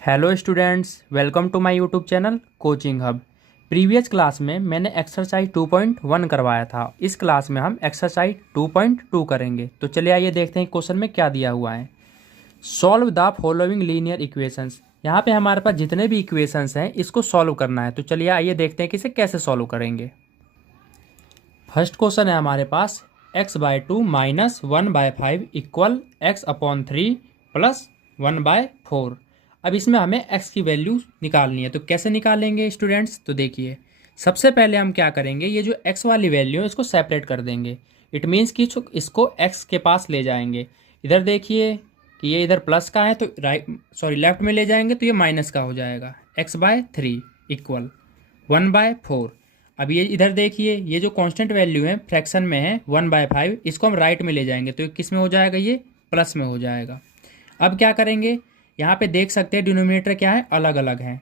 Hello students, welcome to my YouTube channel coaching hub. Previous class में मैंने exercise 2.1 करवाया था। इस क्लास में हम एक्सरसाइज 2.2 करेंगे। तो चलिए आइए देखते हैं क्वेश्चन में क्या दिया हुआ है। Solve the following linear equations. यहाँ पे हमारे पास जितने भी इक्वेशंस हैं इसको सॉल्व करना है। तो चलिए आइए देखते हैं कि इसे कैसे सॉल्व करेंगे। फर्स्ट क्वेश्चन है हमारे पास x/2 minus 1/5 equal x/3 plus 1/4। अब इसमें हमें x की वैल्यू निकालनी है। तो कैसे निकालेंगे स्टूडेंट्स? तो देखिए, सबसे पहले हम क्या करेंगे, ये जो x वाली वैल्यू है इसको सेपरेट कर देंगे। इट मीन्स कि इसको x के पास ले जाएंगे। इधर देखिए कि ये इधर प्लस का है तो लेफ्ट में ले जाएंगे तो ये माइनस का हो जाएगा। x/3 equal 1/4। अब ये इधर देखिए, ये जो कांस्टेंट वैल्यू है फ्रैक्शन में है 1/5, इसको हम राइट में ले जाएंगे तो किस में हो जाएगा, ये प्लस में हो जाएगा। अब क्या करेंगे, यहाँ पे देख सकते हैं डिनोमिनेटर क्या है, अलग अलग है।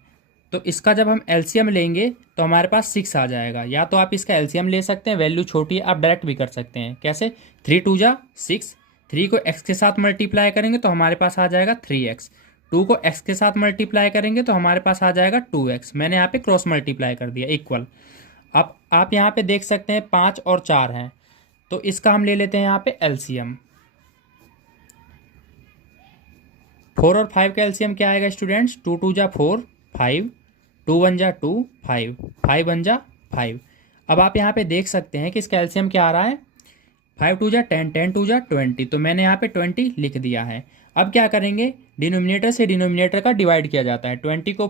तो इसका जब हम एलसीएम लेंगे तो हमारे पास 6 आ जाएगा। या तो आप इसका एलसीएम ले सकते हैं, वैल्यू छोटी है, आप डायरेक्ट भी कर सकते हैं। कैसे? 3×2 = 6। 3 को x के साथ मल्टीप्लाई करेंगे तो हमारे पास आ जाएगा 3x। 2 को x के साथ मल्टीप्लाई करेंगे तो हमारे पास आ जाएगा 2x। मैंने यहाँ पे क्रॉस मल्टीप्लाई कर दिया, इक्वल। अब आप यहाँ पे देख सकते हैं 5 और 4 हैं, तो इसका हम ले लेते हैं यहाँ पे एलसीएम। 4 और 5 का एलसीएम क्या आएगा स्टूडेंट्स? 2×2 = 4, 5, 2×1 = 2, 5, 5×1 = 5। अब आप यहाँ पे देख सकते हैं कि इसका एलसीएम क्या आ रहा है, 5×2 = 10, 10×2 = 20। तो मैंने यहाँ पे 20 लिख दिया है। अब क्या करेंगे, डिनोमिनेटर से डिनोमिनेटर का डिवाइड किया जाता है। 20 को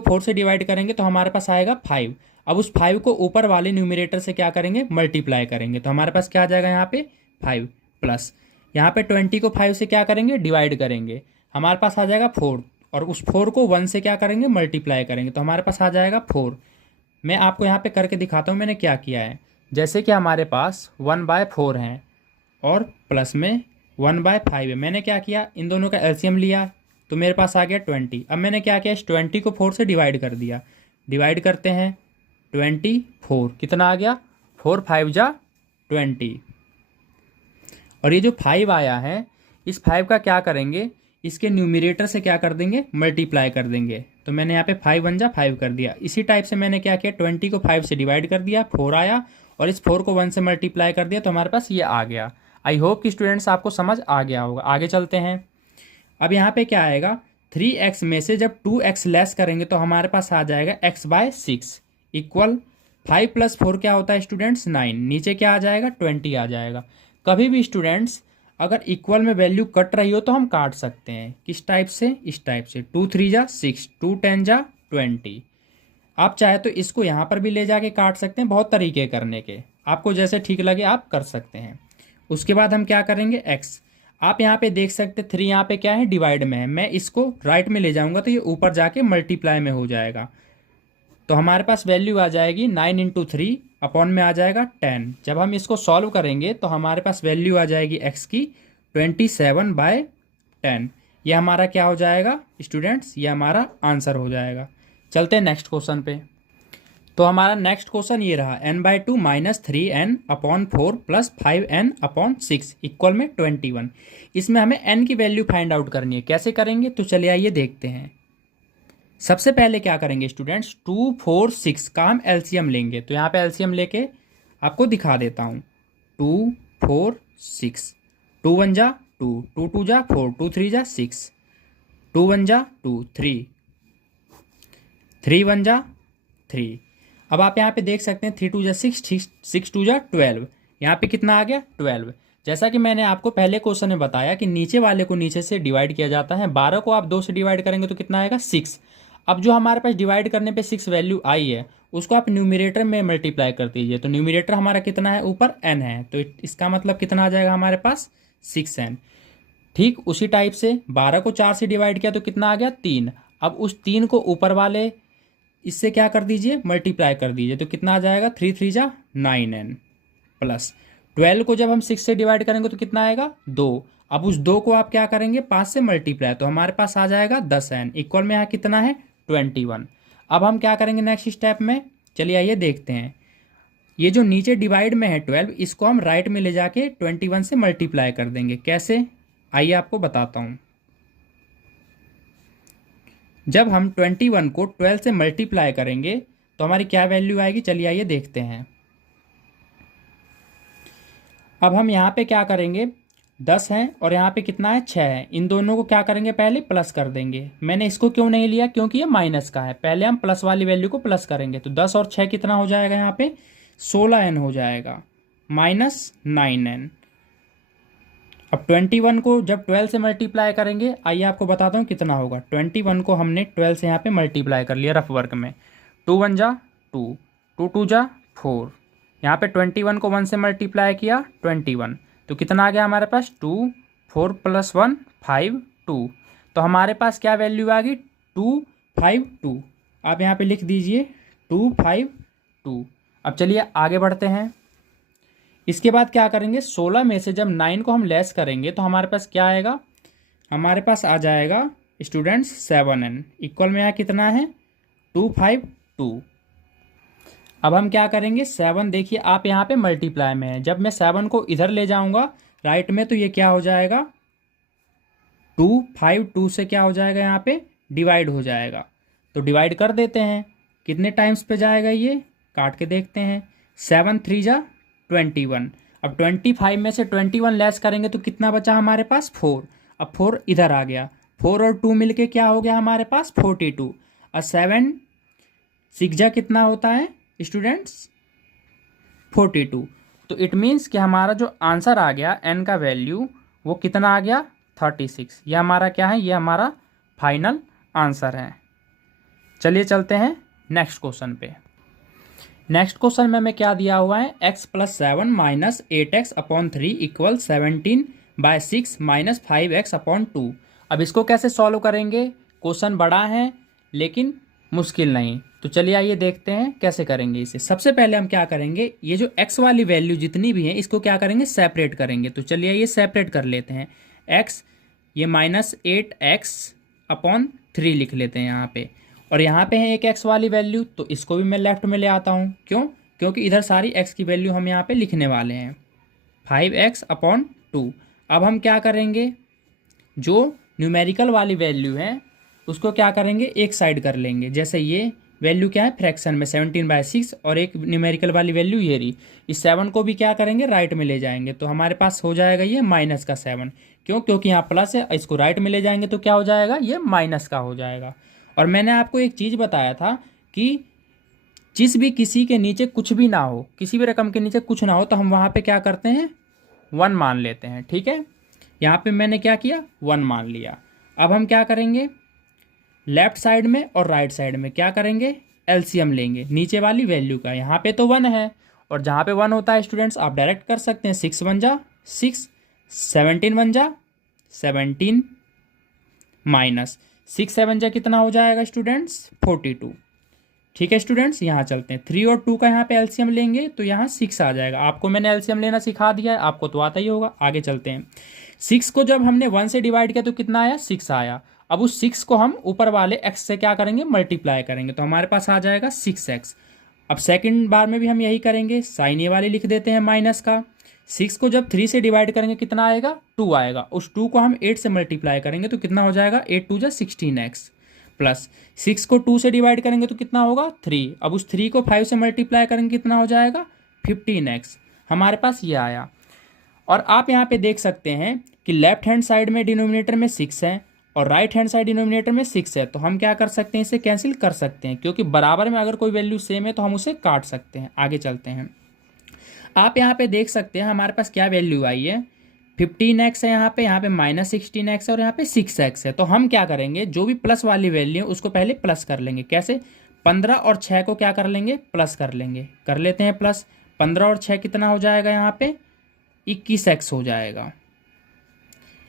4 से डिवाइड करेंगे तो हमारे पास आएगा 5। अब उस 5 को ऊपर वाले न्यूमिनेटर से क्या करेंगे, मल्टीप्लाई करेंगे तो हमारे पास क्या आ जाएगा यहाँ पे 5 प्लस, यहाँ पे 20 को 5 से क्या करेंगे, डिवाइड करेंगे, हमारे पास आ जाएगा 4। और उस 4 को 1 से क्या करेंगे, मल्टीप्लाई करेंगे तो हमारे पास आ जाएगा 4। मैं आपको यहाँ पे करके दिखाता हूँ मैंने क्या किया है। जैसे कि हमारे पास 1/4 हैं और प्लस में 1/5 है। मैंने क्या किया, इन दोनों का एलसीएम लिया तो मेरे पास आ गया 20। अब मैंने क्या किया, इस 20 को 4 से डिवाइड कर दिया। डिवाइड करते हैं 24, कितना आ गया, 4×5 = 20। और ये जो 5 आया है, इस 5 का क्या करेंगे, इसके न्यूमिरेटर से क्या कर देंगे, मल्टीप्लाई कर देंगे। तो मैंने यहाँ पे 5×1 = 5 कर दिया। इसी टाइप से मैंने क्या किया, 20 को 5 से डिवाइड कर दिया, 4 आया, और इस 4 को 1 से मल्टीप्लाई कर दिया तो हमारे पास ये आ गया। आई होप कि स्टूडेंट्स आपको समझ आ गया होगा। आगे चलते हैं। अब यहाँ पे क्या आएगा, 3x में से जब 2x लेस करेंगे तो हमारे पास आ जाएगा x/6 इक्वल 5 + 4 क्या होता है स्टूडेंट्स, 9। नीचे क्या आ जाएगा, 20 आ जाएगा। कभी भी स्टूडेंट्स अगर इक्वल में वैल्यू कट रही हो तो हम काट सकते हैं। किस टाइप से, इस टाइप से, 2×3 = 6, 2×10 = 20। आप चाहे तो इसको यहाँ पर भी ले जाके काट सकते हैं, बहुत तरीके करने के, आपको जैसे ठीक लगे आप कर सकते हैं। उसके बाद हम क्या करेंगे, x। आप यहाँ पे देख सकते हैं 3 यहाँ पे क्या है, डिवाइड में है। मैं इसको राइट में ले जाऊंगा तो ये ऊपर जाके मल्टीप्लाई में हो जाएगा। तो हमारे पास वैल्यू आ जाएगी 9×3 अपॉन में आ जाएगा 10। जब हम इसको सॉल्व करेंगे तो हमारे पास वैल्यू आ जाएगी x की 27/10। ये हमारा क्या हो जाएगा स्टूडेंट्स, ये हमारा आंसर हो जाएगा। चलते हैं नेक्स्ट क्वेश्चन पे। तो हमारा नेक्स्ट क्वेश्चन ये रहा, n/2 - 3n/4 + 5n/6 इक्वल में 21। इसमें हमें n की वैल्यू फाइंड आउट करनी है। कैसे करेंगे, तो चलिए आइए देखते हैं। सबसे पहले क्या करेंगे स्टूडेंट्स, 2, 4, 6 का हम एलसीएम लेंगे। तो यहाँ पे एलसीएम लेके आपको दिखा देता हूँ। 2, 4, 6, 2×1 = 2, 2×2 = 4, 2×3 = 6, 2×1 = 2, 3, 3×1 = 3। अब आप यहाँ पे देख सकते हैं 3×2 = 6, 6×2 = 12। यहाँ पे कितना आ गया, 12। जैसा कि मैंने आपको पहले क्वेश्चन में बताया कि नीचे वाले को नीचे से डिवाइड किया जाता है। 12 को आप 2 से डिवाइड करेंगे तो कितना आएगा, 6। अब जो हमारे पास डिवाइड करने पे 6 वैल्यू आई है उसको आप न्यूमिरेटर में मल्टीप्लाई कर दीजिए। तो न्यूमिरेटर हमारा कितना है, ऊपर n है, तो इसका मतलब कितना आ जाएगा हमारे पास, 6n। ठीक उसी टाइप से 12 को 4 से डिवाइड किया तो कितना आ गया, 3। अब उस 3 को ऊपर वाले इससे क्या कर दीजिए, मल्टीप्लाई कर दीजिए, तो कितना आ जाएगा, 3×3 = 9n प्लस 12 को जब हम 6 से डिवाइड करेंगे तो कितना आएगा, 2। अब उस 2 को आप क्या करेंगे, 5 से मल्टीप्लाई, तो हमारे पास आ जाएगा 10n इक्वल में यहाँ कितना है, 21। अब हम क्या करेंगे नेक्स्ट स्टेप में, चलिए आइए देखते हैं। ये जो नीचे डिवाइड में है 12, इसको हम राइट में ले जाके 21 से मल्टीप्लाई कर देंगे। कैसे, आइए आपको बताता हूँ। जब हम 21 को 12 से मल्टीप्लाई करेंगे तो हमारी क्या वैल्यू आएगी, चलिए आइए देखते हैं। अब हम यहाँ पे क्या करेंगे, 10 है और यहाँ पे कितना है, 6 है। इन दोनों को क्या करेंगे, पहले प्लस कर देंगे। मैंने इसको क्यों नहीं लिया, क्योंकि ये माइनस का है। पहले हम प्लस वाली वैल्यू को प्लस करेंगे। तो 10 और 6 कितना हो जाएगा, यहाँ पे 16n हो जाएगा, माइनस 9n। अब 21 को जब 12 से मल्टीप्लाई करेंगे, आइए आपको बताता हूँ कितना होगा। 21 को हमने 12 से यहाँ पे मल्टीप्लाई कर लिया रफ वर्क में। 2 1 जा 2, 2 2 जा 4। यहाँ पे 21 को 1 से मल्टीप्लाई किया 21, तो कितना आ गया हमारे पास, 2 4 + 1 5 2। तो हमारे पास क्या वैल्यू आ गई, 2 5 2। आप यहाँ पे लिख दीजिए 2 5 2। अब चलिए आगे बढ़ते हैं। इसके बाद क्या करेंगे, 16 में से जब 9 को हम लेस करेंगे तो हमारे पास क्या आएगा, हमारे पास आ जाएगा स्टूडेंट्स 7n। इक्वल में यहाँ कितना है, 2 5 2। अब हम क्या करेंगे, 7 देखिए आप यहाँ पे मल्टीप्लाई में है। जब मैं 7 को इधर ले जाऊंगा राइट में तो ये क्या हो जाएगा, 2 5 2 से क्या हो जाएगा, यहाँ पे डिवाइड हो जाएगा। तो डिवाइड कर देते हैं, कितने टाइम्स पे जाएगा ये, काट के देखते हैं। 7 3 जा 21। अब 25 में से 21 लेस करेंगे तो कितना बचा हमारे पास, 4। अब 4 इधर आ गया, 4 और 2 मिलके क्या हो गया हमारे पास 42। और 7 6 जा कितना होता है स्टूडेंट्स, 42। तो इट मीन्स कि हमारा जो आंसर आ गया n का वैल्यू वो कितना आ गया, 36। यह हमारा क्या है, ये हमारा फाइनल आंसर है। चलिए चलते हैं नेक्स्ट क्वेश्चन पे। नेक्स्ट क्वेश्चन में हमें क्या दिया हुआ है, x + 7 - 8x/3 = 17/6 - 5x/2। अब इसको कैसे सॉल्व करेंगे, क्वेश्चन बड़ा है लेकिन मुश्किल नहीं। तो चलिए आइए देखते हैं कैसे करेंगे इसे। सबसे पहले हम क्या करेंगे, ये जो x वाली वैल्यू जितनी भी है इसको क्या करेंगे, सेपरेट करेंगे। तो चलिए आइए सेपरेट कर लेते हैं। x ये -8x/3 लिख लेते हैं यहाँ पे, और यहाँ पे है एक x वाली वैल्यू, तो इसको भी मैं लेफ्ट में ले आता हूँ। क्यों, क्योंकि इधर सारी x की वैल्यू हम यहाँ पे लिखने वाले हैं, 5x/2। अब हम क्या करेंगे, जो न्यूमेरिकल वाली वैल्यू है उसको क्या करेंगे, एक साइड कर लेंगे। जैसे ये वैल्यू क्या है फ्रैक्शन में 17/6, और एक न्यूमेरिकल वाली वैल्यू ये रही। इस 7 को भी क्या करेंगे, राइट में ले जाएंगे। तो हमारे पास हो जाएगा ये माइनस का 7। क्यों, क्योंकि यहाँ प्लस है, इसको राइट में ले जाएंगे तो क्या हो जाएगा, ये माइनस का हो जाएगा। और मैंने आपको एक चीज़ बताया था कि जिस भी किसी के नीचे कुछ भी ना हो, किसी भी रकम के नीचे कुछ ना हो, तो हम वहाँ पे क्या करते हैं, 1 मान लेते हैं। ठीक है, यहाँ पे मैंने क्या किया, 1 मान लिया। अब हम क्या करेंगे, लेफ्ट साइड में और राइट साइड में क्या करेंगे, एलसीएम लेंगे नीचे वाली वैल्यू का। यहाँ पे तो 1 है, और जहाँ पे 1 होता है स्टूडेंट्स आप डायरेक्ट कर सकते हैं। 6 1 जा 6, 17 1 जा 17, माइनस 6 7 जा कितना हो जाएगा स्टूडेंट्स, 42। ठीक है स्टूडेंट्स, यहाँ चलते हैं। 3 और 2 का यहाँ पे एलसीएम लेंगे तो यहाँ 6 आ जाएगा। आपको मैंने एलसीएम लेना सिखा दिया है, आपको तो आता ही होगा। आगे चलते हैं। 6 को जब हमने 1 से डिवाइड किया तो कितना आया, 6 आया। अब उस 6 को हम ऊपर वाले x से क्या करेंगे, मल्टीप्लाई करेंगे, तो हमारे पास आ जाएगा 6x। अब सेकंड बार में भी हम यही करेंगे, साइन ये वाले लिख देते हैं माइनस का। 6 को जब 3 से डिवाइड करेंगे कितना आएगा, 2 आएगा। उस 2 को हम 8 से मल्टीप्लाई करेंगे तो कितना हो जाएगा, 8 2 जा 16x, प्लस 6 को 2 से डिवाइड करेंगे तो कितना होगा, 3। अब उस 3 को 5 से मल्टीप्लाई करेंगे कितना हो जाएगा, 15x। हमारे पास ये आया। और आप यहाँ पे देख सकते हैं कि लेफ्ट हैंड साइड में डिनोमिनेटर में 6 है और राइट हैंड साइड डिनोमिनेटर में 6 है, तो हम क्या कर सकते हैं, इसे कैंसिल कर सकते हैं, क्योंकि बराबर में अगर कोई वैल्यू सेम है तो हम उसे काट सकते हैं। आगे चलते हैं। आप यहाँ पे देख सकते हैं हमारे पास क्या वैल्यू आई है, 15x है यहाँ पे -16x है और यहाँ पे 6x है। तो हम क्या करेंगे, जो भी प्लस वाली वैल्यू है उसको पहले प्लस कर लेंगे। कैसे, 15 और 6 को क्या कर लेंगे, प्लस कर लेंगे। कर लेते हैं प्लस, 15 और 6 कितना हो जाएगा, यहाँ पे 21x हो जाएगा।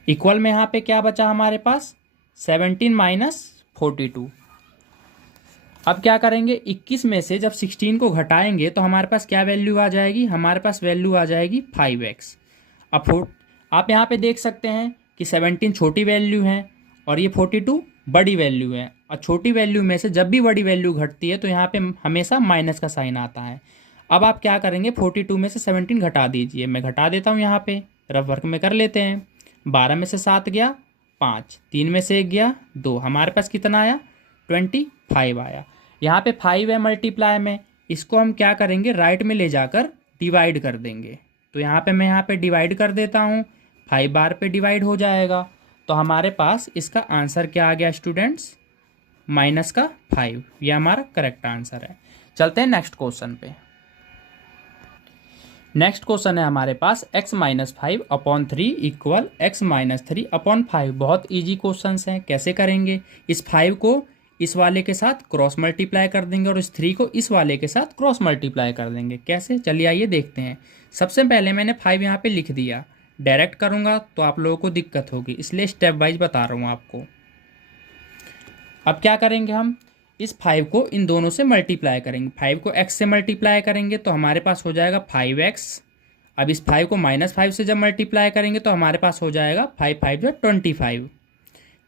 इक्वल में यहाँ पे क्या बचा हमारे पास, 17 - 42। अब क्या करेंगे, 21 में से जब 16 को घटाएंगे तो हमारे पास क्या वैल्यू आ जाएगी, हमारे पास वैल्यू आ जाएगी 5x। अब आप यहाँ पे देख सकते हैं कि 17 छोटी वैल्यू है और ये 42 बड़ी वैल्यू है। और छोटी वैल्यू में से जब भी बड़ी वैल्यू घटती है तो यहाँ पे हमेशा माइनस का साइन आता है। अब आप क्या करेंगे, 42 में से 17 घटा दीजिए। मैं घटा देता हूँ, यहाँ पे रफ वर्क में कर लेते हैं। 12 में से 7 गया 5, 3 में से 1 गया 2, हमारे पास कितना आया 25 आया। यहाँ पे 5 है मल्टीप्लाई में, इसको हम क्या करेंगे, राइट में ले जाकर डिवाइड कर देंगे। तो यहाँ पे मैं यहाँ पे डिवाइड कर देता हूँ, 5 बार पे डिवाइड हो जाएगा। तो हमारे पास इसका आंसर क्या आ गया स्टूडेंट्स, -5। ये हमारा करेक्ट आंसर है। चलते हैं नेक्स्ट क्वेश्चन पे। नेक्स्ट क्वेश्चन है हमारे पास x-5/3 इक्वल x-3/5। बहुत इजी क्वेश्चंस हैं, कैसे करेंगे, इस 5 को इस वाले के साथ क्रॉस मल्टीप्लाई कर देंगे और इस 3 को इस वाले के साथ क्रॉस मल्टीप्लाई कर देंगे। कैसे, चलिए आइए देखते हैं। सबसे पहले मैंने 5 यहाँ पे लिख दिया, डायरेक्ट करूँगा तो आप लोगों को दिक्कत होगी, इसलिए स्टेप वाइज बता रहा हूँ आपको। अब क्या करेंगे, हम इस 5 को इन दोनों से मल्टीप्लाई करेंगे। 5 को x से मल्टीप्लाई करेंगे तो हमारे पास हो जाएगा 5x। अब इस 5 को -5 से जब मल्टीप्लाई करेंगे तो हमारे पास हो जाएगा 5 5 जो 25।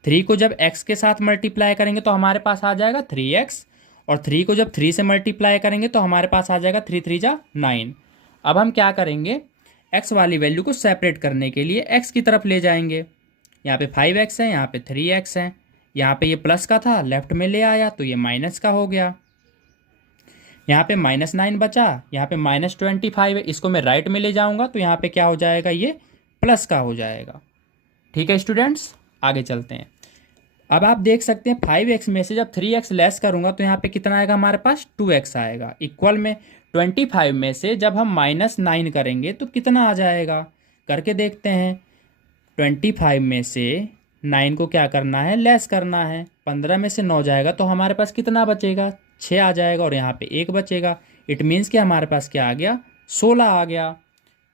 3 को जब x के साथ मल्टीप्लाई करेंगे तो हमारे पास आ जाएगा 3x, और 3 को जब 3 से मल्टीप्लाई करेंगे तो हमारे पास आ जाएगा 3 3 जा 9। अब हम क्या करेंगे, x वाली वैल्यू को सेपरेट करने के लिए x की तरफ ले जाएंगे। यहाँ पे 5x है, यहाँ पे 3x है, यहाँ पे ये प्लस का था लेफ्ट में ले आया तो ये माइनस का हो गया। यहाँ पे -9 बचा, यहाँ पे -25 है, इसको मैं राइट में ले जाऊँगा तो यहाँ पे क्या हो जाएगा, ये प्लस का हो जाएगा। ठीक है स्टूडेंट्स, आगे चलते हैं। अब आप देख सकते हैं 5x में से जब 3x लेस करूँगा तो यहाँ पे कितना आएगा, हमारे पास 2x आएगा। इक्वल में 25 में से जब हम -9 करेंगे तो कितना आ जाएगा, करके देखते हैं। 25 में से 9 को क्या करना है, लेस करना है। 15 में से 9 जाएगा तो हमारे पास कितना बचेगा, 6 आ जाएगा, और यहाँ पे 1 बचेगा। इट मीन्स कि हमारे पास क्या आ गया, 16 आ गया।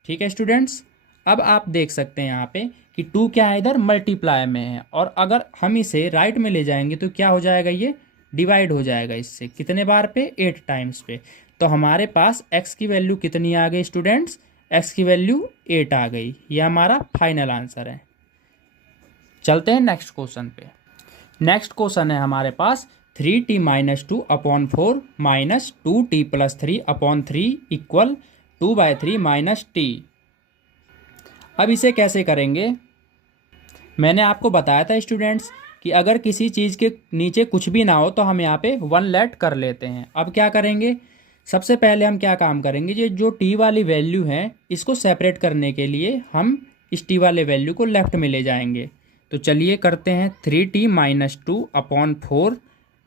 ठीक है स्टूडेंट्स, अब आप देख सकते हैं यहाँ पे कि 2 क्या है, इधर मल्टीप्लाई में है, और अगर हम इसे राइट में ले जाएंगे तो क्या हो जाएगा, ये डिवाइड हो जाएगा इससे। कितने बार पे, 8 टाइम्स पे। तो हमारे पास x की वैल्यू कितनी आ गई स्टूडेंट्स, x की वैल्यू 8 आ गई। ये हमारा फाइनल आंसर है। चलते हैं नेक्स्ट क्वेश्चन पे। नेक्स्ट क्वेश्चन है हमारे पास 3t - 2/4 - 2t + 3/3 इक्वल 2/3 - t। अब इसे कैसे करेंगे, मैंने आपको बताया था स्टूडेंट्स कि अगर किसी चीज़ के नीचे कुछ भी ना हो तो हम यहाँ पे 1 लेट कर लेते हैं। अब क्या करेंगे, सबसे पहले हम क्या काम करेंगे, ये जो t वाली वैल्यू है इसको सेपरेट करने के लिए हम इस t वाले वैल्यू को लेफ्ट में ले जाएंगे। तो चलिए करते हैं, 3t - 2/4 -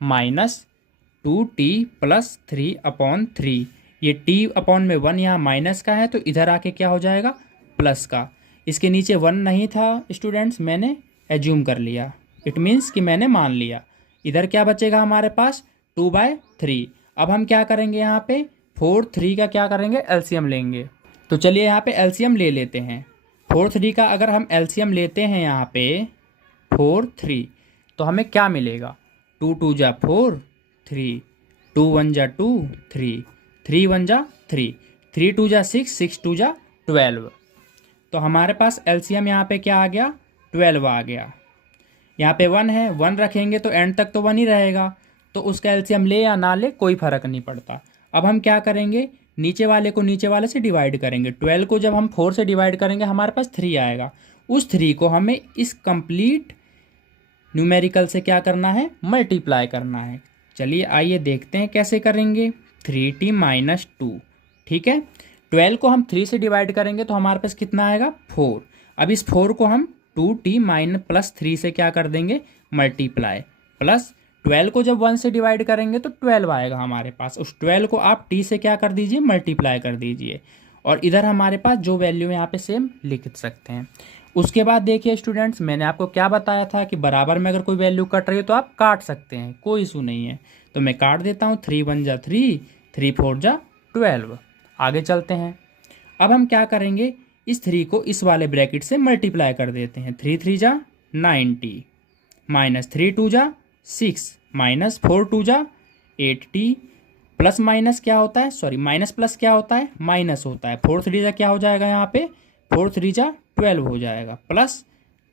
2t + 3/3। ये t/1 यहाँ माइनस का है तो इधर आके क्या हो जाएगा, प्लस का। इसके नीचे 1 नहीं था स्टूडेंट्स, मैंने एज्यूम कर लिया, इट मीन्स कि मैंने मान लिया। इधर क्या बचेगा हमारे पास, 2/3। अब हम क्या करेंगे, यहाँ पे 4 3 का क्या करेंगे, एलसीएम लेंगे। तो चलिए यहाँ पे एलसीएम ले लेते हैं। 4 3 का अगर हम एलसीएम लेते हैं यहाँ पे 4 3, तो हमें क्या मिलेगा, 2 2 जा 4, 3, 2 1 जा 2, 3, 3 1 जा 3, 3 2 जा 6, 6 2 जा 12। तो हमारे पास एलसीएम यहाँ पे क्या आ गया, 12 आ गया। यहाँ पे 1 है, 1 रखेंगे तो एंड तक तो 1 ही रहेगा, तो उसका एलसीएम ले या ना ले कोई फ़र्क नहीं पड़ता। अब हम क्या करेंगे, नीचे वाले को नीचे वाले से डिवाइड करेंगे। 12 को जब हम 4 से डिवाइड करेंगे हमारे पास 3 आएगा। उस 3 को हमें इस कंप्लीट न्यूमेरिकल से क्या करना है, मल्टीप्लाई करना है। चलिए आइए देखते हैं कैसे करेंगे। 3t - 2, ठीक है। 12 को हम 3 से डिवाइड करेंगे तो हमारे पास कितना आएगा, 4। अब इस 4 को हम 2t - +3 से क्या कर देंगे, मल्टीप्लाई, प्लस 12 को जब 1 से डिवाइड करेंगे तो 12 आएगा हमारे पास। उस 12 को आप t से क्या कर दीजिए, मल्टीप्लाई कर दीजिए, और इधर हमारे पास जो वैल्यू यहाँ पे सेम लिख सकते हैं। उसके बाद देखिए स्टूडेंट्स, मैंने आपको क्या बताया था कि बराबर में अगर कोई वैल्यू कट रही है तो आप काट सकते हैं, कोई इशू नहीं है। तो मैं काट देता हूँ, 3 1 जा 3, 3 4 जा 12। आगे चलते हैं। अब हम क्या करेंगे, इस 3 को इस वाले ब्रैकेट से मल्टीप्लाई कर देते हैं। 3 3 जा 9t, -3 2 जा 6, -4 2 जा 8t, प्लस माइनस क्या होता है, सॉरी माइनस प्लस क्या होता है, माइनस होता है। 4 3 जा क्या हो जाएगा, यहाँ पे 4 3 जा 12 हो जाएगा, प्लस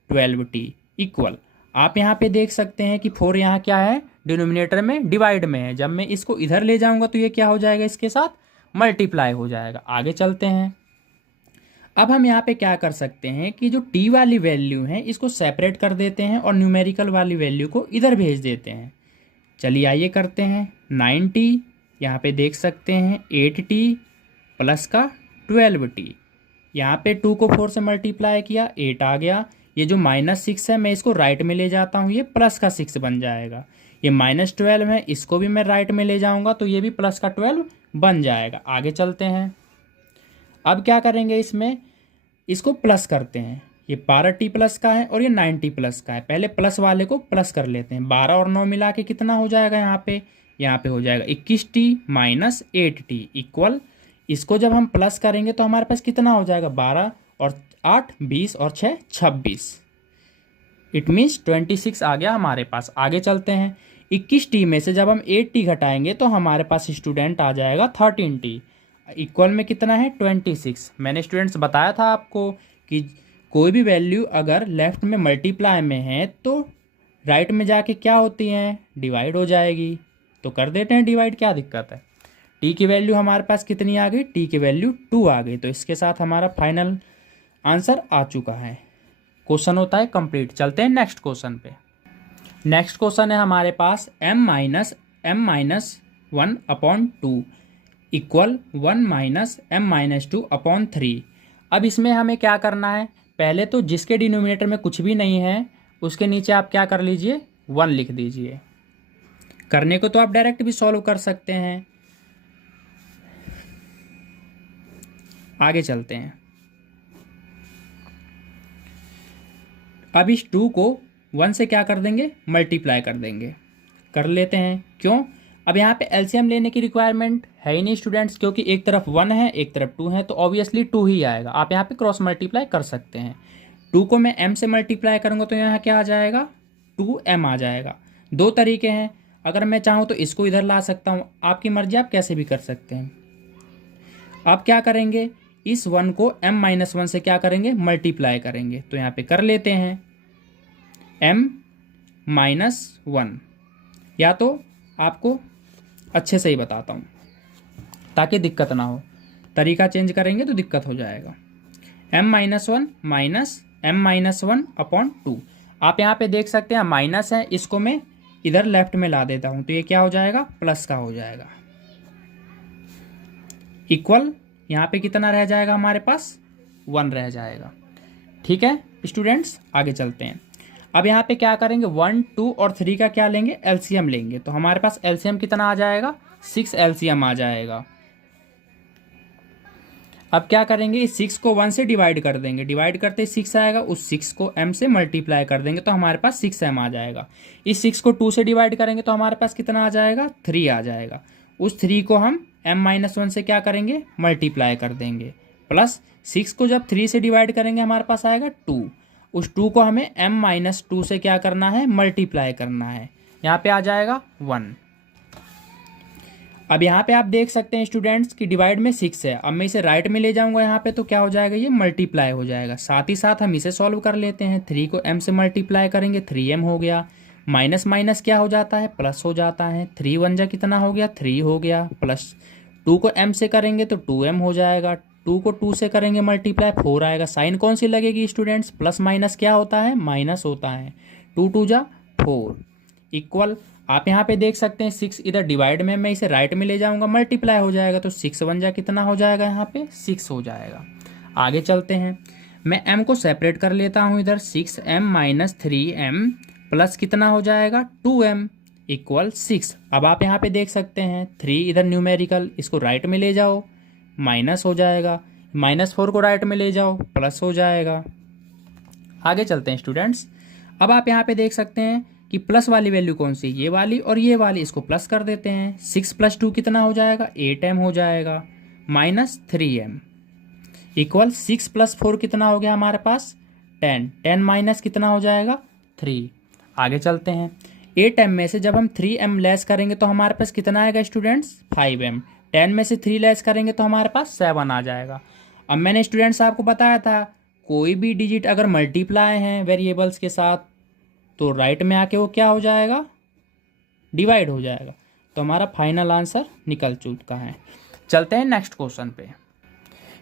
12t इक्वल। आप यहाँ पे देख सकते हैं कि 4 यहाँ क्या है, डिनोमिनेटर में डिवाइड में है। जब मैं इसको इधर ले जाऊंगा तो ये क्या हो जाएगा, इसके साथ मल्टीप्लाई हो जाएगा। आगे चलते हैं। अब हम यहाँ पे क्या कर सकते हैं कि जो t वाली वैल्यू है इसको सेपरेट कर देते हैं और न्यूमेरिकल वाली वैल्यू को इधर भेज देते हैं। चलिए आइए करते हैं। 9t यहाँ पे देख सकते हैं 8t प्लस का 12t। यहाँ पे 2 को 4 से मल्टीप्लाई किया 8 आ गया। ये जो -6 है मैं इसको राइट में ले जाता हूँ, ये प्लस का 6 बन जाएगा। ये -12 है, इसको भी मैं राइट में ले जाऊँगा तो ये भी प्लस का 12 बन जाएगा। आगे चलते हैं। अब क्या करेंगे, इसमें इसको प्लस करते हैं। ये 12t प्लस का है और ये 9t प्लस का है। पहले प्लस वाले को प्लस कर लेते हैं। 12 और 9 मिला के कितना हो जाएगा, यहाँ पे हो जाएगा 21t माइनस 8t इक्वल, इसको जब हम प्लस करेंगे तो हमारे पास कितना हो जाएगा, 12 और 8 20 और 6 26। इट मीन्स 26 आ गया हमारे पास। आगे चलते हैं। 21t में से जब हम 8t घटाएंगे तो हमारे पास स्टूडेंट आ जाएगा 13t इक्वल में कितना है, 26। मैंने स्टूडेंट्स बताया था आपको कि कोई भी वैल्यू अगर लेफ्ट में मल्टीप्लाई में है तो राइट में जाके क्या होती है, डिवाइड हो जाएगी। तो कर देते हैं डिवाइड, क्या दिक्कत है। t की वैल्यू हमारे पास कितनी आ गई, t की वैल्यू 2 आ गई। तो इसके साथ हमारा फाइनल आंसर आ चुका है। क्वेश्चन होता है कंप्लीट। चलते हैं नेक्स्ट क्वेश्चन पे। नेक्स्ट क्वेश्चन है हमारे पास m-1 अपॉन 2 इक्वल 1 - m-2/3। अब इसमें हमें क्या करना है, पहले तो जिसके डिनोमिनेटर में कुछ भी नहीं है उसके नीचे आप क्या कर लीजिए, 1 लिख दीजिए। करने को तो आप डायरेक्ट भी सॉल्व कर सकते हैं। आगे चलते हैं। अब इस 2 को 1 से क्या कर देंगे, मल्टीप्लाई कर देंगे। कर लेते हैं। क्यों, अब यहाँ पे एलसीएम लेने की रिक्वायरमेंट है ही नहीं स्टूडेंट्स, क्योंकि एक तरफ 1 है एक तरफ 2 है तो ऑब्वियसली 2 ही आएगा। आप यहाँ पे क्रॉस मल्टीप्लाई कर सकते हैं। 2 को मैं m से मल्टीप्लाई करूँगा तो यहाँ क्या आ जाएगा, 2m आ जाएगा। दो तरीके हैं, अगर मैं चाहूँ तो इसको इधर ला सकता हूँ, आपकी मर्जी, आप कैसे भी कर सकते हैं। आप क्या करेंगे, इस 1 को m-1 से क्या करेंगे, मल्टीप्लाई करेंगे। तो यहाँ पे कर लेते हैं m-1, या तो आपको अच्छे से ही बताता हूँ ताकि दिक्कत ना हो, तरीका चेंज करेंगे तो दिक्कत हो जाएगा। m-1 minus m-1 upon 2। आप यहाँ पे देख सकते हैं माइनस है, इसको मैं इधर लेफ्ट में ला देता हूँ तो ये क्या हो जाएगा, प्लस का हो जाएगा। इक्वल यहाँ पे कितना रह जाएगा हमारे पास, 1 रह जाएगा। ठीक है स्टूडेंट्स, आगे चलते हैं। अब यहाँ पे क्या करेंगे, 1 2 और 3 का क्या लेंगे, एलसीएम लेंगे। तो हमारे पास एलसीएम कितना आ जाएगा, 6 एलसीएम आ जाएगा। अब क्या करेंगे, इस 6 को 1 से डिवाइड कर देंगे। डिवाइड करते 6 आएगा, उस 6 को m से मल्टीप्लाई कर देंगे तो हमारे पास 6m आ जाएगा। इस 6 को 2 से डिवाइड करेंगे तो हमारे पास कितना आ जाएगा, 3 आ जाएगा। उस 3 को हम m-1 से क्या करेंगे, मल्टीप्लाई कर देंगे। प्लस 6 को जब 3 से डिवाइड करेंगे हमारे पास आएगा 2। उस 2 को हमें m-2 से क्या करना है, मल्टीप्लाई करना है। यहाँ पे आ जाएगा 1। अब यहाँ पे आप देख सकते हैं स्टूडेंट्स कि डिवाइड में 6 है। अब मैं इसे राइट में ले जाऊंगा यहाँ पे तो क्या हो जाएगा, ये मल्टीप्लाई हो जाएगा। साथ ही साथ हम इसे सॉल्व कर लेते हैं। 3 को m से मल्टीप्लाई करेंगे, 3m हो गया। माइनस माइनस क्या हो जाता है, प्लस हो जाता है। 3 1 जा कितना हो गया, 3 हो गया। प्लस 2 को m से करेंगे तो 2m हो जाएगा। 2 को 2 से करेंगे मल्टीप्लाई, 4 आएगा। साइन कौन सी लगेगी स्टूडेंट्स, प्लस माइनस क्या होता है, माइनस होता है। 2 2 जा 4 इक्वल, आप यहाँ पे देख सकते हैं 6 इधर डिवाइड में, मैं इसे राइट में ले जाऊंगा, मल्टीप्लाई हो जाएगा। तो 6 1 जा कितना हो जाएगा, यहाँ पे 6 हो जाएगा। आगे चलते हैं। मैं m को सेपरेट कर लेता हूँ इधर, 6m - 3m प्लस कितना हो जाएगा, 2m इक्वल 6। अब आप यहाँ पे देख सकते हैं 3 इधर न्यूमेरिकल, इसको राइट में ले जाओ, माइनस हो जाएगा। -4 को राइट में ले जाओ, प्लस हो जाएगा। आगे चलते हैं स्टूडेंट्स। अब आप यहाँ पे देख सकते हैं कि प्लस वाली वैल्यू कौन सी, ये वाली और ये वाली, इसको प्लस कर देते हैं। 6 + 2 कितना हो जाएगा, 8m हो जाएगा। -3m इक्वल 6 + 4 कितना हो गया हमारे पास, 10। 10 माइनस कितना हो जाएगा, 3। आगे चलते हैं। 8m में से जब हम 3m लेस करेंगे तो हमारे पास कितना आएगा स्टूडेंट्स, 5m। 10 में से 3 लेस करेंगे तो हमारे पास 7 आ जाएगा। अब मैंने स्टूडेंट्स आपको बताया था कोई भी डिजिट अगर मल्टीप्लाई हैं वेरिएबल्स के साथ तो राइट में आके वो क्या हो जाएगा, डिवाइड हो जाएगा। तो हमारा फाइनल आंसर निकल चुका है। चलते हैं नेक्स्ट क्वेश्चन पे।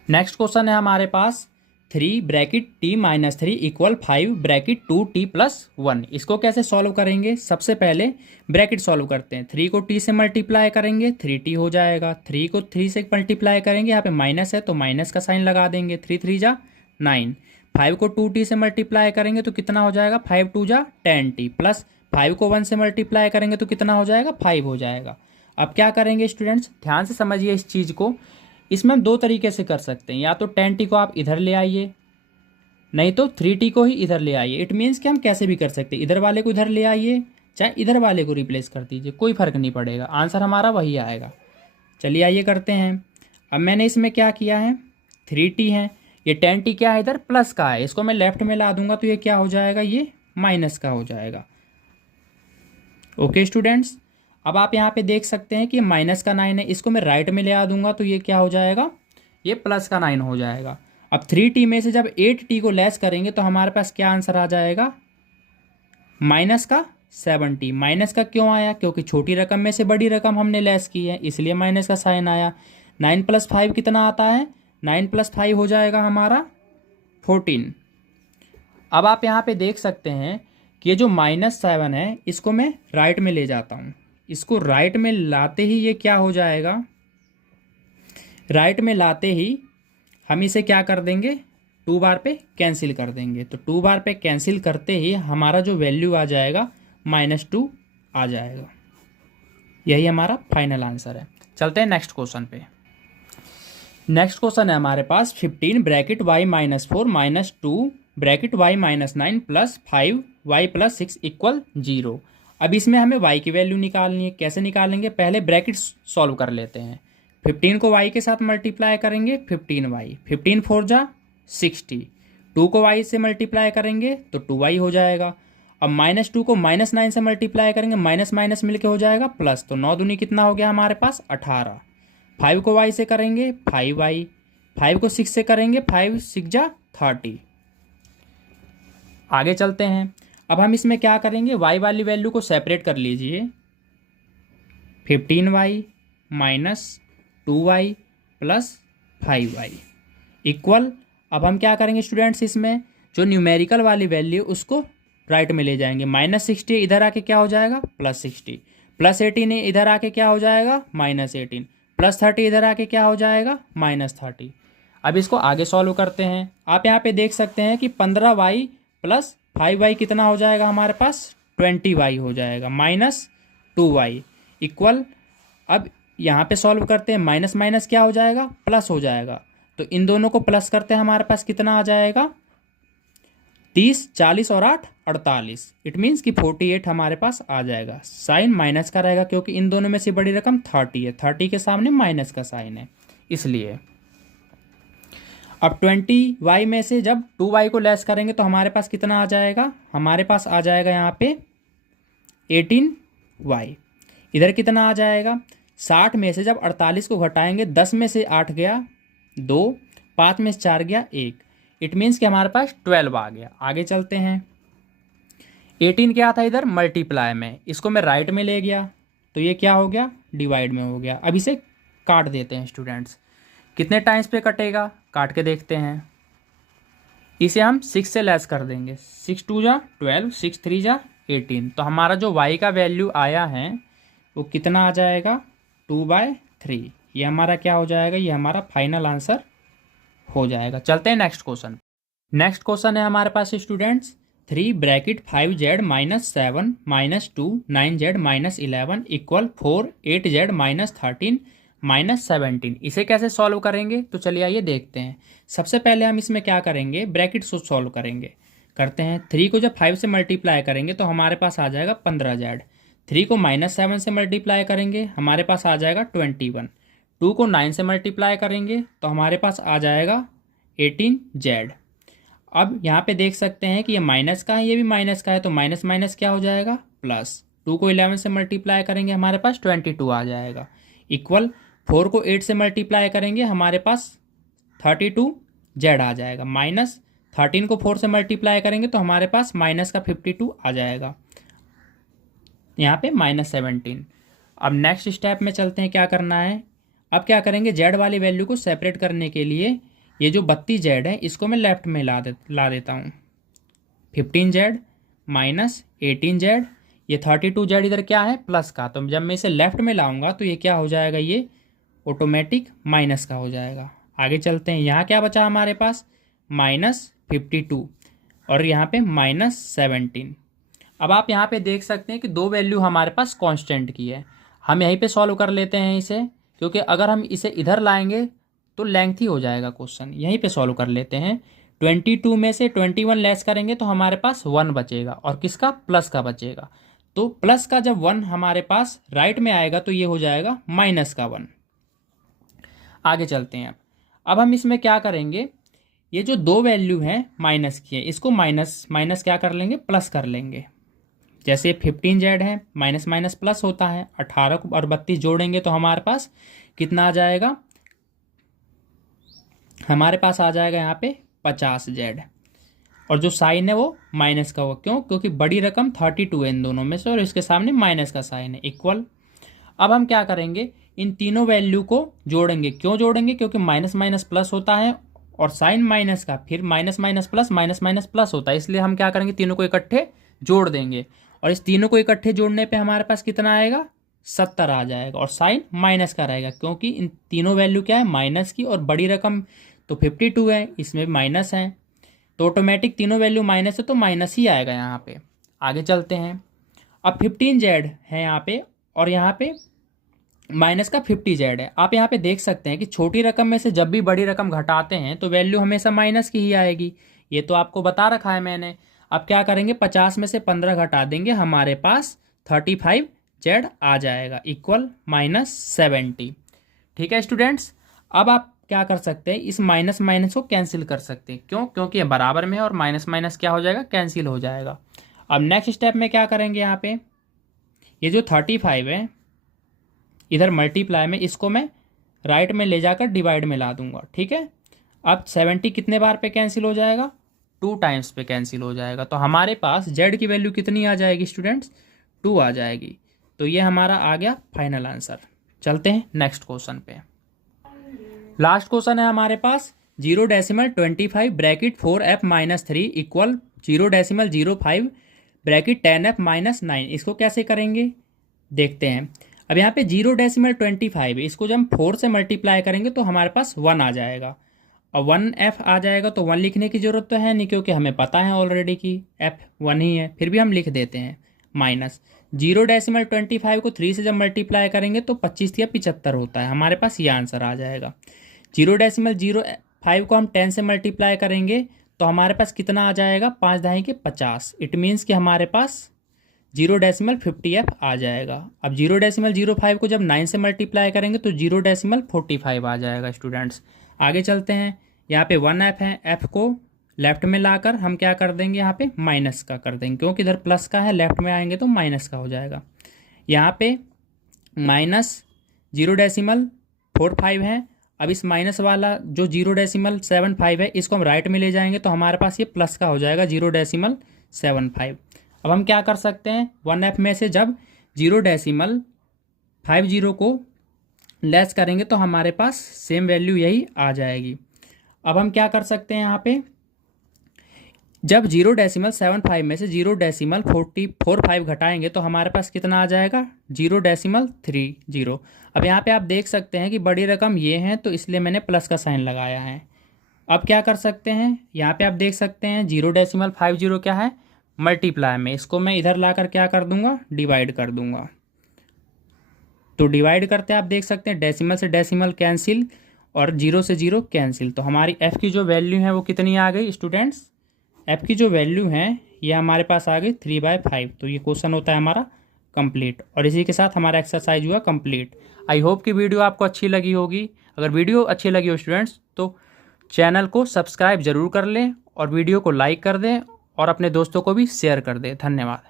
नेक्स्ट क्वेश्चन है हमारे पास 3 bracket t minus 3 equal 5 bracket 2t plus 1। इसको कैसे सॉल्व करेंगे? सबसे पहले ब्रैकेट सॉल्व करते हैं। 3 को t से मल्टीप्लाई करेंगे 3t हो जाएगा। 3 को 3 से मल्टीप्लाई करेंगे, यहाँ पे माइनस है तो माइनस का साइन लगा देंगे। 3 3 जा 9। 5 को 2t से मल्टीप्लाई करेंगे तो कितना हो जाएगा? 5 2 जा 10t प्लस 5 को 1 से मल्टीप्लाई करेंगे तो कितना हो जाएगा? 5 हो जाएगा। अब क्या करेंगे स्टूडेंट्स, ध्यान से समझिए इस चीज़ को। इसमें हम दो तरीके से कर सकते हैं, या तो 10t को आप इधर ले आइए, नहीं तो 3t को ही इधर ले आइए। इट मीन्स कि हम कैसे भी कर सकते हैं, इधर वाले को इधर ले आइए चाहे इधर वाले को रिप्लेस कर दीजिए, कोई फ़र्क नहीं पड़ेगा, आंसर हमारा वही आएगा। चलिए आइए करते हैं। अब मैंने इसमें क्या किया है, 3t है, ये 10t क्या है इधर प्लस का है, इसको मैं लेफ्ट में ला दूंगा तो ये क्या हो जाएगा? ये माइनस का हो जाएगा। ओके स्टूडेंट्स, अब आप यहाँ पे देख सकते हैं कि माइनस का 9 है, इसको मैं राइट में ले आ दूंगा तो ये क्या हो जाएगा? ये प्लस का 9 हो जाएगा। अब 3t में से जब 8t को लेस करेंगे तो हमारे पास क्या आंसर आ जाएगा? माइनस का 7t। माइनस का क्यों आया? क्योंकि छोटी रकम में से बड़ी रकम हमने लेस की है, इसलिए माइनस का साइन आया। 9 प्लस 5 कितना आता है? 9 प्लस 5 हो जाएगा हमारा 14। अब आप यहाँ पे देख सकते हैं कि ये जो -7 है इसको मैं राइट में ले जाता हूँ। इसको राइट में लाते ही ये क्या हो जाएगा? राइट में लाते ही हम इसे क्या कर देंगे? 2 बार पे कैंसिल कर देंगे। तो 2 बार पे कैंसिल करते ही हमारा जो वैल्यू आ जाएगा -2 आ जाएगा। यही हमारा फाइनल आंसर है। चलते हैं नेक्स्ट क्वेश्चन पे। नेक्स्ट क्वेश्चन है हमारे पास 15 bracket y minus 4 minus 2 bracket y minus 9 plus 5 y plus 6 equal 0। अब इसमें हमें y की वैल्यू निकालनी है। कैसे निकालेंगे? पहले ब्रैकेट सॉल्व कर लेते हैं। 15 को y के साथ मल्टीप्लाई करेंगे 15y, 15 4 जा 60। 2 को y से मल्टीप्लाई करेंगे तो 2y हो जाएगा। अब -2 को -9 से मल्टीप्लाई करेंगे, माइनस माइनस मिलके हो जाएगा प्लस, तो 9 दूनी कितना हो गया हमारे पास? 18। 5 को y से करेंगे 5y, 5 को 6 से करेंगे 5 6 जा 30। आगे चलते हैं। अब हम इसमें क्या करेंगे? y वाली वैल्यू को सेपरेट कर लीजिए। 15y minus 2y plus 5y equal, अब हम क्या करेंगे स्टूडेंट्स, इसमें जो न्यूमेरिकल वाली वैल्यू उसको राइट में ले जाएंगे। -60 इधर आके क्या हो जाएगा? +60, प्लस 18 इधर आके क्या हो जाएगा? -18, प्लस 30 इधर आके क्या हो जाएगा? -30। अब इसको आगे सॉल्व करते हैं। आप यहाँ पे देख सकते हैं कि 15y प्लस 5y कितना हो जाएगा हमारे पास? 20y हो जाएगा, -2y इक्वल, अब यहाँ पे सॉल्व करते हैं, माइनस माइनस क्या हो जाएगा? प्लस हो जाएगा। तो इन दोनों को प्लस करते हैं, हमारे पास कितना आ जाएगा? 30, 40 और 8 48। इट मीन्स कि 48 हमारे पास आ जाएगा। साइन माइनस का रहेगा क्योंकि इन दोनों में से बड़ी रकम 30 है, 30 के सामने माइनस का साइन है, इसलिए। अब 20y में से जब 2y को लेस करेंगे तो हमारे पास कितना आ जाएगा? हमारे पास आ जाएगा यहाँ पे 18y। इधर कितना आ जाएगा? 60 में से जब 48 को घटाएंगे, 10 में से 8 गया 2, 5 में से 4 गया 1। इट मीन्स कि हमारे पास 12 आ गया। आगे चलते हैं। 18 क्या था इधर? मल्टीप्लाई में, इसको मैं राइट में ले गया तो ये क्या हो गया? डिवाइड में हो गया। अब इसे काट देते हैं स्टूडेंट्स। कितने टाइम्स पे कटेगा? काट के देखते हैं। इसे हम 6 से लेस कर देंगे। 6 2 जा 12, 6 3 जा 18। तो हमारा जो y का वैल्यू आया है वो कितना आ जाएगा? 2/3। ये हमारा क्या हो जाएगा? ये हमारा फाइनल आंसर हो जाएगा। चलते हैं नेक्स्ट क्वेश्चन। नेक्स्ट क्वेश्चन है हमारे पास students 3 bracket 5z minus 7 minus 2 9z minus 11 equal 4 8z minus 13 minus 17। इसे कैसे सॉल्व करेंगे? तो चलिए आइए देखते हैं। सबसे पहले हम इसमें क्या करेंगे? ब्रैकेट से सॉल्व करेंगे। करते हैं। 3 को जब 5 से मल्टीप्लाई करेंगे तो हमारे पास आ जाएगा 15z। 3 को -7 से मल्टीप्लाई करेंगे, हमारे पास आ जाएगा 21। 2 को 9 से मल्टीप्लाई करेंगे तो हमारे पास आ जाएगा 18z। अब यहाँ पे देख सकते हैं कि ये माइनस का है, ये भी माइनस का है, तो माइनस माइनस क्या हो जाएगा? प्लस। 2 को 11 से मल्टीप्लाई करेंगे, हमारे पास 22 आ जाएगा इक्वल। 4 को 8 से मल्टीप्लाई करेंगे, हमारे पास 32z आ जाएगा। माइनस 13 को 4 से मल्टीप्लाई करेंगे तो हमारे पास माइनस का 52 आ जाएगा, यहाँ पे -17। अब नेक्स्ट स्टेप में चलते हैं। क्या करना है? अब क्या करेंगे? जेड वाली वैल्यू को सेपरेट करने के लिए ये जो 32Z है इसको मैं लेफ्ट में ला देता हूँ। 15Z माइनस 18Z, ये 32Z इधर क्या है प्लस का, तो जब मैं इसे लेफ्ट में लाऊंगा तो ये क्या हो जाएगा, ये ऑटोमेटिक माइनस का हो जाएगा। आगे चलते हैं, यहाँ क्या बचा हमारे पास -52 और यहाँ पे -17। अब आप यहाँ पे देख सकते हैं कि दो वैल्यू हमारे पास कांस्टेंट की है। हम यहीं पे सॉल्व कर लेते हैं इसे, क्योंकि अगर हम इसे इधर लाएंगे तो लेंथी हो जाएगा क्वेश्चन। यहीं पे सॉल्व कर लेते हैं। 22 में से 21 लेस करेंगे तो हमारे पास 1 बचेगा, और किसका, प्लस का बचेगा। तो प्लस का जब 1 हमारे पास राइट में आएगा तो ये हो जाएगा माइनस का 1। आगे चलते हैं। अब हम इसमें क्या करेंगे, ये जो दो वैल्यू हैं माइनस की है, इसको माइनस माइनस क्या कर लेंगे, प्लस कर लेंगे। जैसे 15Z है, माइनस माइनस प्लस होता है। 18 और 32 जोड़ेंगे तो हमारे पास कितना आ जाएगा, हमारे पास आ जाएगा यहाँ पे 50Z, और जो साइन है वो माइनस का होगा। क्यों, क्योंकि बड़ी रकम 32 है इन दोनों में से, और इसके सामने माइनस का साइन है, इक्वल। अब हम क्या करेंगे, इन तीनों वैल्यू को जोड़ेंगे। क्यों जोड़ेंगे, क्योंकि माइनस माइनस प्लस होता है, और साइन माइनस का फिर माइनस माइनस प्लस होता है, इसलिए हम क्या करेंगे, तीनों को इकट्ठे जोड़ देंगे। और इस तीनों को इकट्ठे जोड़ने पे हमारे पास कितना आएगा, 70 आ जाएगा, और साइन माइनस का रहेगा, क्योंकि इन तीनों वैल्यू क्या है, माइनस की, और बड़ी रकम तो 52 है, इसमें माइनस है, तो ऑटोमेटिक तीनों वैल्यू माइनस है तो माइनस ही आएगा यहाँ पे। आगे चलते हैं। अब 15Z है यहाँ पे, और यहाँ पे माइनस का 50Z है। आप यहाँ पे देख सकते हैं कि छोटी रकम में से जब भी बड़ी रकम घटाते हैं तो वैल्यू हमेशा माइनस की ही आएगी, ये तो आपको बता रखा है मैंने। अब क्या करेंगे, 50 में से 15 घटा देंगे, हमारे पास 35Z आ जाएगा, इक्वल -70। ठीक है स्टूडेंट्स। अब आप क्या कर सकते हैं, इस माइनस माइनस को कैंसिल कर सकते हैं। क्यों, क्योंकि ये बराबर में है, और माइनस माइनस क्या हो जाएगा, कैंसिल हो जाएगा। अब नेक्स्ट स्टेप में क्या करेंगे, यहाँ पे ये जो 35 है इधर मल्टीप्लाई में, इसको मैं राइट में ले जाकर डिवाइड में ला दूंगा। ठीक है। अब 70 कितने बार पे कैंसिल हो जाएगा, 2 टाइम्स पे कैंसिल हो जाएगा, तो हमारे पास Z की वैल्यू कितनी आ जाएगी स्टूडेंट्स, 2 आ जाएगी। तो ये हमारा आ गया फाइनल आंसर। चलते हैं नेक्स्ट क्वेश्चन पे। लास्ट क्वेश्चन है हमारे पास 0.25 bracket 4f-3 equal 0.05 bracket 10f-9। इसको कैसे करेंगे देखते हैं। अब यहाँ पे 0.25 है, इसको जब हम 4 से मल्टीप्लाई करेंगे तो हमारे पास 1 आ जाएगा, और 1f आ जाएगा, तो 1 लिखने की ज़रूरत तो है नहीं, क्योंकि हमें पता है ऑलरेडी कि f 1 ही है, फिर भी हम लिख देते हैं माइनस 0.25 को 3 से जब मल्टीप्लाई करेंगे तो 25 या 75 होता है, हमारे पास ये आंसर आ जाएगा। 0.05 को हम 10 से मल्टीप्लाई करेंगे तो हमारे पास कितना आ जाएगा, 5 दाएँ के 50। इट मीन्स कि हमारे पास 0.50f आ जाएगा। अब 0.05 को जब 9 से मल्टीप्लाई करेंगे तो 0.45 आ जाएगा स्टूडेंट्स। आगे चलते हैं। यहाँ पे 1f है, f को लेफ्ट में लाकर हम क्या कर देंगे, यहाँ पे माइनस का कर देंगे, क्योंकि इधर प्लस का है, लेफ्ट में आएंगे तो माइनस का हो जाएगा। यहाँ पे -0.45 है। अब इस माइनस वाला जो 0.75 है, इसको हम राइट में ले जाएंगे तो हमारे पास ये प्लस का हो जाएगा 0.75। अब हम क्या कर सकते हैं, 1f में से जब 0.50 को लेस करेंगे तो हमारे पास सेम वैल्यू यही आ जाएगी। अब हम क्या कर सकते हैं, यहाँ पे जब 0.75 में से 0.45 घटाएंगे तो हमारे पास कितना आ जाएगा, 0.30। अब यहाँ पे आप देख सकते हैं कि बड़ी रकम ये है, तो इसलिए मैंने प्लस का साइन लगाया है। अब क्या कर सकते हैं, यहाँ पे आप देख सकते हैं 0.50 क्या है, मल्टीप्लाई में, इसको मैं इधर लाकर क्या कर दूंगा, डिवाइड कर दूंगा। तो डिवाइड करते आप देख सकते हैं डेसिमल से डेसिमल कैंसिल, और 0 से 0 कैंसिल, तो हमारी f की जो वैल्यू है वो कितनी आ गई स्टूडेंट्स, f की जो वैल्यू है ये हमारे पास आ गई 3/5। तो ये क्वेश्चन होता है हमारा कंप्लीट, और इसी के साथ हमारा एक्सरसाइज हुआ कंप्लीट। आई होप कि वीडियो आपको अच्छी लगी होगी। अगर वीडियो अच्छी लगी हो स्टूडेंट्स तो चैनल को सब्सक्राइब जरूर कर लें, और वीडियो को लाइक कर दें, और अपने दोस्तों को भी शेयर कर दें। धन्यवाद।